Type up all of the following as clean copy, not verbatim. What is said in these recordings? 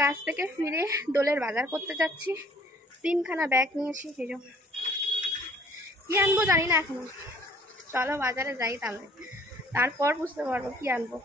কাজ থেকে ফিরে দোলের বাজার করতে যাচ্ছি। 3খানা ব্যাগ নিয়েছি। কি আনবো জানি না এখনো। চলো বাজারে যাই, তাহলে তারপর বুঝতে পারবো কি আনবো।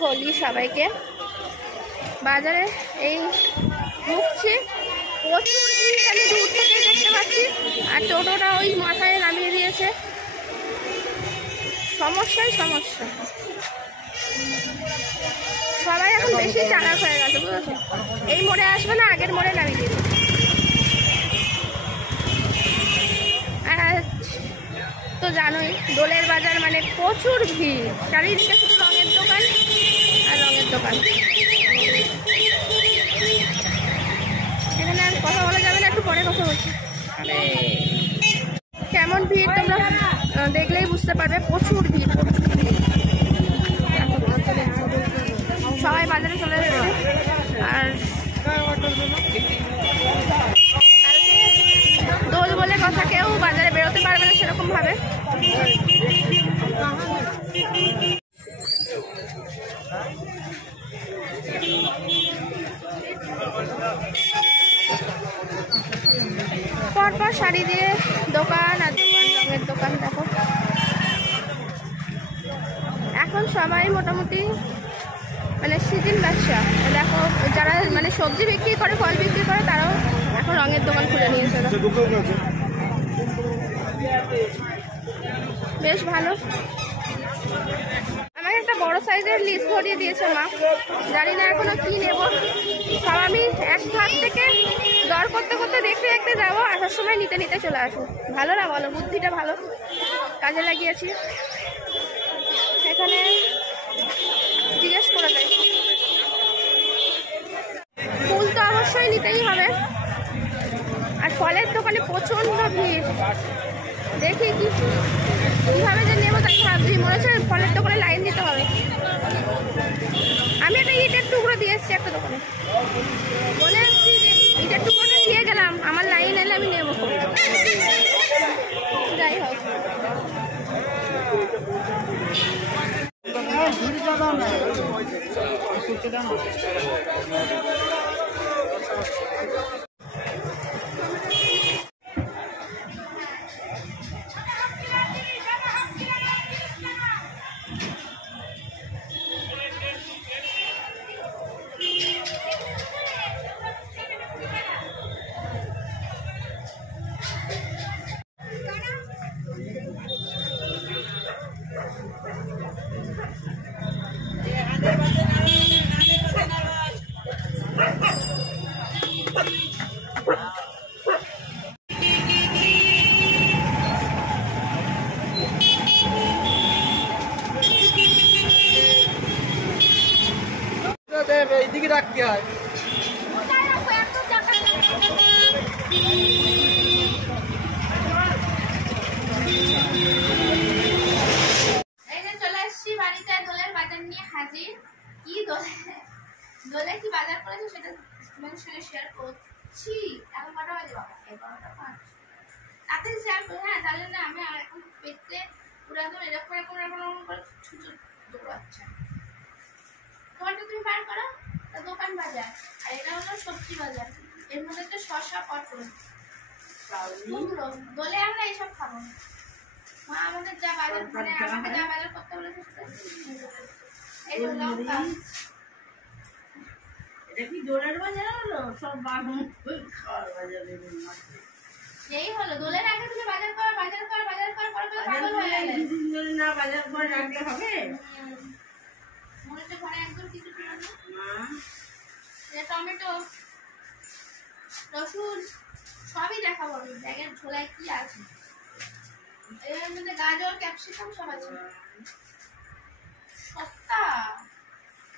হোলি সবাইকে। বাজারে এই ঢুকছি, প্রচুর ভিড়, আমি দূর থেকে দেখতে পাচ্ছি। আর টোটোটা ওই মাথায় নামিয়ে দিয়েছে। সমস্যাই সমস্যা, সবাই এখন বেশি চালাক হয়ে গেছে, বুঝেছো? এই মোড়ে আসবে না, আগের মোড়ে নামিয়ে দিবে। তো জানোই দোলের বাজার মানে প্রচুর ভিড়, চারিদিকে শুধু রঙের দোকান আর রঙের দোকান। এখানে আর কথা বলা যাবে না, একটু পরে কথা বলছি। কেমন ভিড় তোমরা দেখলেই বুঝতে পারবে, প্রচুর ভিড়, প্রচুর ভিড়। সবাই বাজারে চলে যাবে। আর দোল বলে কথা, কেউ বাজারে বেরোতে পারবে না সেরকম ভাবে। পরপর শাড়ি দিয়ে দোকান আর দোকান, রঙের দোকান। দেখো এখন সবাই মোটামুটি মানে সিজন ব্যবসা। দেখো যারা মানে সবজি বিক্রি করে, ফল বিক্রি করে, তারাও এখন রঙের দোকান খুলে নিয়েছে। বেশ ভালো। আমাকে একটা বড় সাইজের লিস্ট ধরিয়ে দিয়েছে মা, জানি না এখনো কি নেব। সব আমি এক হাত থেকে দর করতে করতে দেখতে দেখতে যাবো, আসার সময় নিতে নিতে চলে আসবো। ভালো না বলো? বুদ্ধিটা ভালো, কাজে লাগিয়েছি। এখানে জিজ্ঞেস করে দেয়, ফুল তো অবশ্যই নিতেই হবে। আর ফলের দোকানে প্রচন্ড ভিড়। দেখি কিভাবে যে নেবো তাই ভাবছি। মনে হচ্ছে ফলের দোকানে লাইন দিতে হবে। আমি একটা ইটের টুকরো দিয়ে এসছি একটা দোকানে, বলে এসছি যে ইটের টুকরোটা দিয়ে গেলাম, আমার লাইন এলে আমি নেবো। যাই হোক, তো এইদিকে রাখতে হয়। চলে আসছি বাড়িতে, দোলের বাজার নিয়ে হাজির। কি দোলে কি বাজার করেছে সেটা তোমাদের সঙ্গে শেয়ার করছি। এখন কটা বাজে বাবা? 11:05। তাতে শেয়ার করি। হ্যাঁ, তাহলে না আমি এখন পেটে পুরো একদম এরকম করে ছুটে দৌড়াচ্ছে। তোমারটা তুমি বার করো, দোকান বাজার, আর এটা হলো সবজি বাজার। এর মধ্যে তো শসা, পটল, দোলে আমরা এইসব খাবো না। মা আমাদের যা বাজার, মানে আমাকে যা বাজার করতে বলেছে এই হলো লঙ্কা। এটা কি দোলের বাজার হলো? সব বাগুন খাওয়ার বাজার। এই হলো দোলের আগে তুমি বাজার কর করে পাগল হয়ে গেলে। দুদিন ধরে না বাজার করে রাখলে হবে? মনে হচ্ছে ঘরে একদম কিছু ছিল না। মা টমেটো, রসুন সবই দেখাবো আমি। ব্যাগের ঝোলায় কি আছে, এর মধ্যে গাজর, ক্যাপসিকাম সব আছে। সস্তা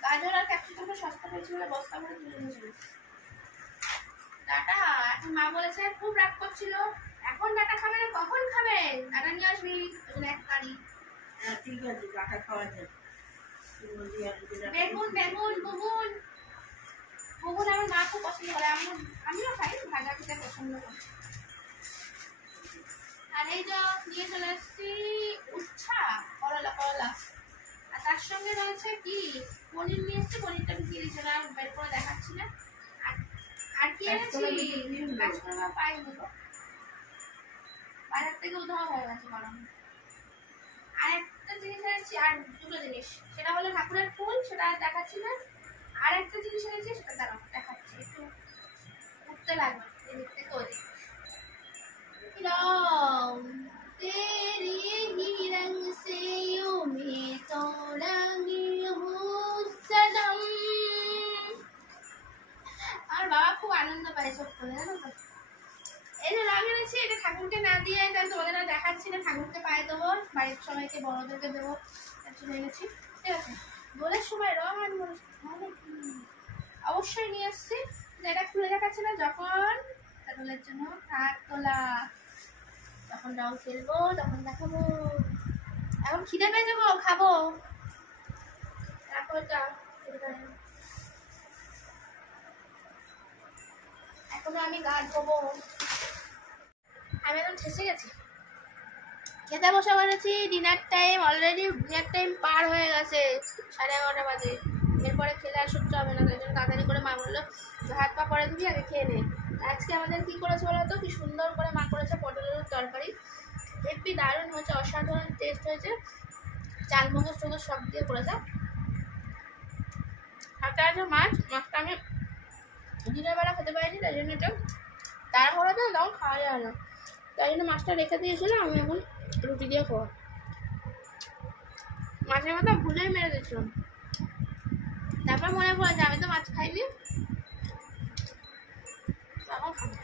গাজর আর ক্যাপসিকামটা সস্তা পেয়েছি বলে বস্তা ভরে তুলে নিয়েছিল। ডাটা এখন মা বলেছে, খুব রাগ করছিল, এখন ডাটা খাবে না, কখন খাবে? ডাটা নিয়ে আসবি, এক গাড়ি। ঠিক আছে, ডাটা খাওয়া যায়। বেগুন বেগুন আমার মা খুব পছন্দ করে, আমিও খাই, ভাজা খেতে পছন্দ করি। আর এই যে নিয়ে চলে এসেছি উচ্ছা, করলা, আর তার সঙ্গে রয়েছে কি পনির নিয়ে এসেছি। পনিরটা ঢুকিয়ে দিচ্ছে না, বের করে দেখাচ্ছি না। আর কি এনেছি? কাঁচকলা পাইনি, বাজার থেকে উধাও হয়ে গেছে গরম। আর একটা জিনিস এনেছি, আর দুটো জিনিস, সেটা হলো ঠাকুরের ফুল, সেটা দেখাচ্ছি না। আর একটা জিনিস এনেছি, সেটা দাঁড়াও দেখাচ্ছি, একটু উঠতে লাগবে দেখতে তৈরি। तेरी ही रंग से यूं मैं तो रंगी हूँ सनम। আর বাবা খুব আনন্দ পায় সব করে, জানো তো। এই যে রং এনেছি, এটা ঠাকুরকে না দিয়ে তাহলে তোমাদের আর দেখাচ্ছি না। ঠাকুরকে পায়ে দেবো, বাড়ির সবাইকে বড়দেরকে দেবো, তার জন্য এনেছি। ঠিক আছে, দোলের সময় রং আনবো অবশ্যই নিয়ে এসছি। এটা খুলে দেখাচ্ছি না, যখন দোলের জন্য কাঠ তোলা, যখন রং খেলবো তখন দেখাবো। এখন খিদে পেয়ে যাবো, খাবো। এখনো আমি গা ধোবো। আমি এখন ঠেসে গেছি, খেতে বসে পড়েছি। Dinner time already, dinner time পার হয়ে গেছে, 11:30 বাজে। এরপরে খেলে আর সহ্য হবে না, তাই জন্য তাড়াতাড়ি করে মা বললো হাত পা পরে দিবি, আগে খেয়ে নে। আজকে আমাদের কি করেছে বলো তো, কি সুন্দর করে মা করেছে পটলের তরকারি। হেব্বি দারুণ হয়েছে, অসাধারণ টেস্ট হয়েছে। চাল মগজ টগজ সব দিয়ে করেছে। হাতে আছে মাছটা আমি দিনের বেলা খেতে পারিনি, তাই জন্য এটা তাড়াহুড়ো তো তখন খাওয়া যায় না, তাই জন্য মাছটা রেখে দিয়েছিলাম। আমি এখন রুটি দিয়ে খাওয়া। মাছের মতো ভুলেই মেরে দিচ্ছিলাম, তারপর মনে পড়েছে আমি তো মাছ খাইনি, এখন খাবো।